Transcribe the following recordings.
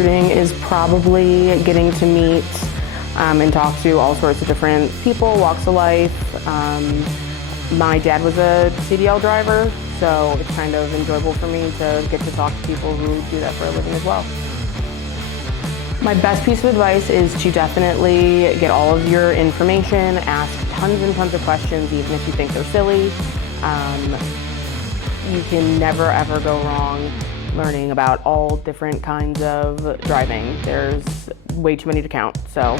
recruiting is probably getting to meet and talk to all sorts of different people, walks of life. My dad was a CDL driver, so it's kind of enjoyable for me to get to talk to people who do that for a living as well. My best piece of advice is to definitely get all of your information, ask tons and tons of questions, even if you think they're silly. You can never ever go wrong learning about all different kinds of driving. There's way too many to count, so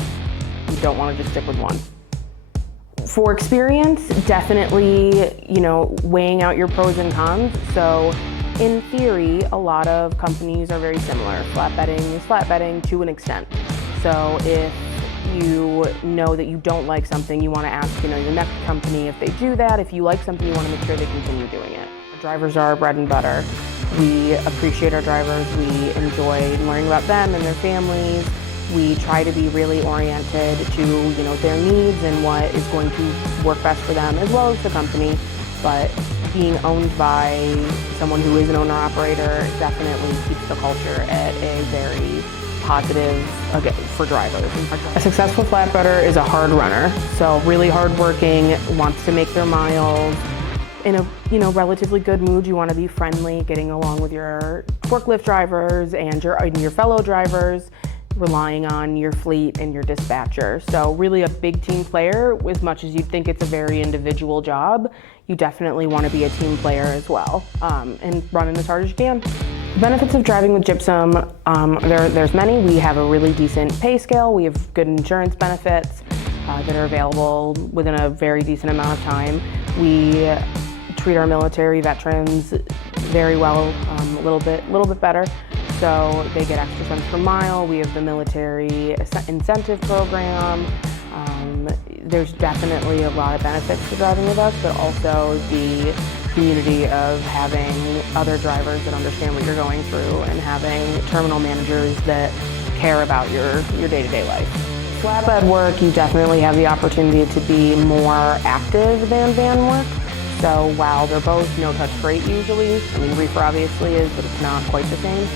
you don't want to just stick with one. For experience, definitely, weighing out your pros and cons. So in theory, a lot of companies are very similar. Flatbedding is flatbedding to an extent. So if you know that you don't like something, you want to ask, your next company if they do that. If you like something, you want to make sure they continue doing it. Drivers are our bread and butter. We appreciate our drivers. We enjoy learning about them and their families. We try to be really oriented to, their needs and what is going to work best for them, as well as the company. But being owned by someone who is an owner-operator definitely keeps the culture at a very positive for drivers. A successful flatbedder is a hard runner, so really hardworking, wants to make their miles. In a relatively good mood, you want to be friendly, getting along with your forklift drivers and your fellow drivers, relying on your fleet and your dispatcher. So really a big team player. As much as you think it's a very individual job, you definitely want to be a team player as well, and running as hard as you can. Benefits of driving with Gypsum, there's many. We have a really decent pay scale. We have good insurance benefits that are available within a very decent amount of time. We treat our military veterans very well, a little bit better. So they get extra cents per mile. We have the military incentive program. There's definitely a lot of benefits to driving with us, but also the community of having other drivers that understand what you're going through and having terminal managers that care about your day-to-day life. Flatbed work, you definitely have the opportunity to be more active than van work. So while they're both no-touch freight usually, reefer obviously is, but it's not quite the same.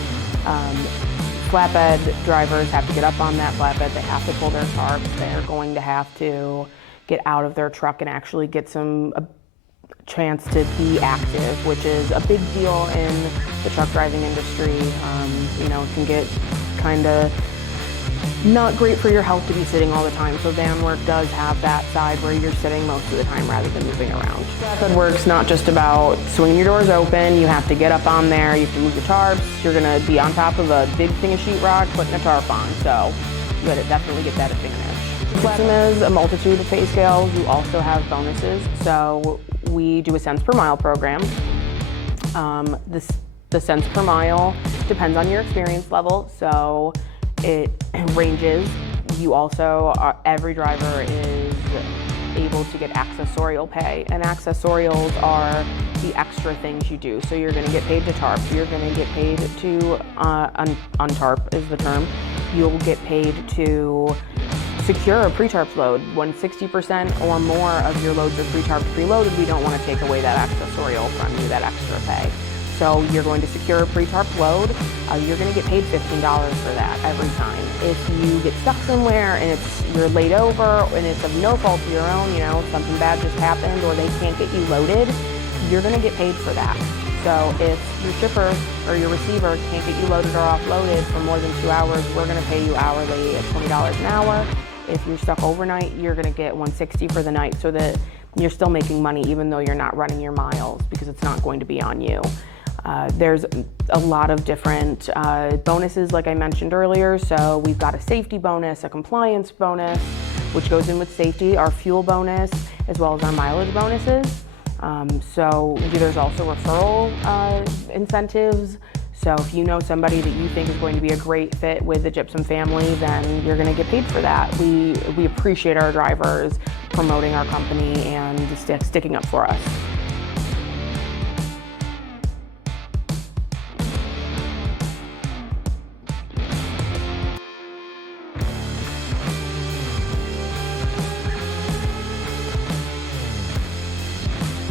Flatbed drivers have to get up on that flatbed, they have to pull their tarps, they're going to have to get out of their truck and actually get a chance to be active, which is a big deal in the truck driving industry. It can get kind of not great for your health to be sitting all the time, so van work does have that side where you're sitting most of the time rather than moving around. Flatbed work's not just about swinging your doors open. You have to get up on there, you have to move the tarps, you're going to be on top of a big thing of sheetrock putting a tarp on, so you got to definitely get that advantage. Gypsum is a multitude of pay scales. You also have bonuses, so we do a cents per mile program. The cents per mile depends on your experience level, so it ranges. You also every driver is able to get accessorial pay, and accessorials are the extra things you do. So you're going to get paid to tarp, you're going to get paid to untarp is the term. You'll get paid to secure a pre-tarp load. When 60% or more of your loads are pre-tarp preloaded, we don't want to take away that accessorial from you, that extra pay. So you're going to secure a pre-tarp load, you're going to get paid $15 for that every time. If you get stuck somewhere and you're laid over and it's of no fault of your own, something bad just happened or they can't get you loaded, you're going to get paid for that. So if your shipper or your receiver can't get you loaded or offloaded for more than 2 hours, we're going to pay you hourly at $20 an hour. If you're stuck overnight, you're going to get $160 for the night, so that you're still making money even though you're not running your miles, because it's not going to be on you. There's a lot of different bonuses, like I mentioned earlier. So we've got a safety bonus, a compliance bonus, which goes in with safety, our fuel bonus, as well as our mileage bonuses. So there's also referral incentives. So if you know somebody that you think is going to be a great fit with the Gypsum family, then you're going to get paid for that. We appreciate our drivers promoting our company and sticking up for us.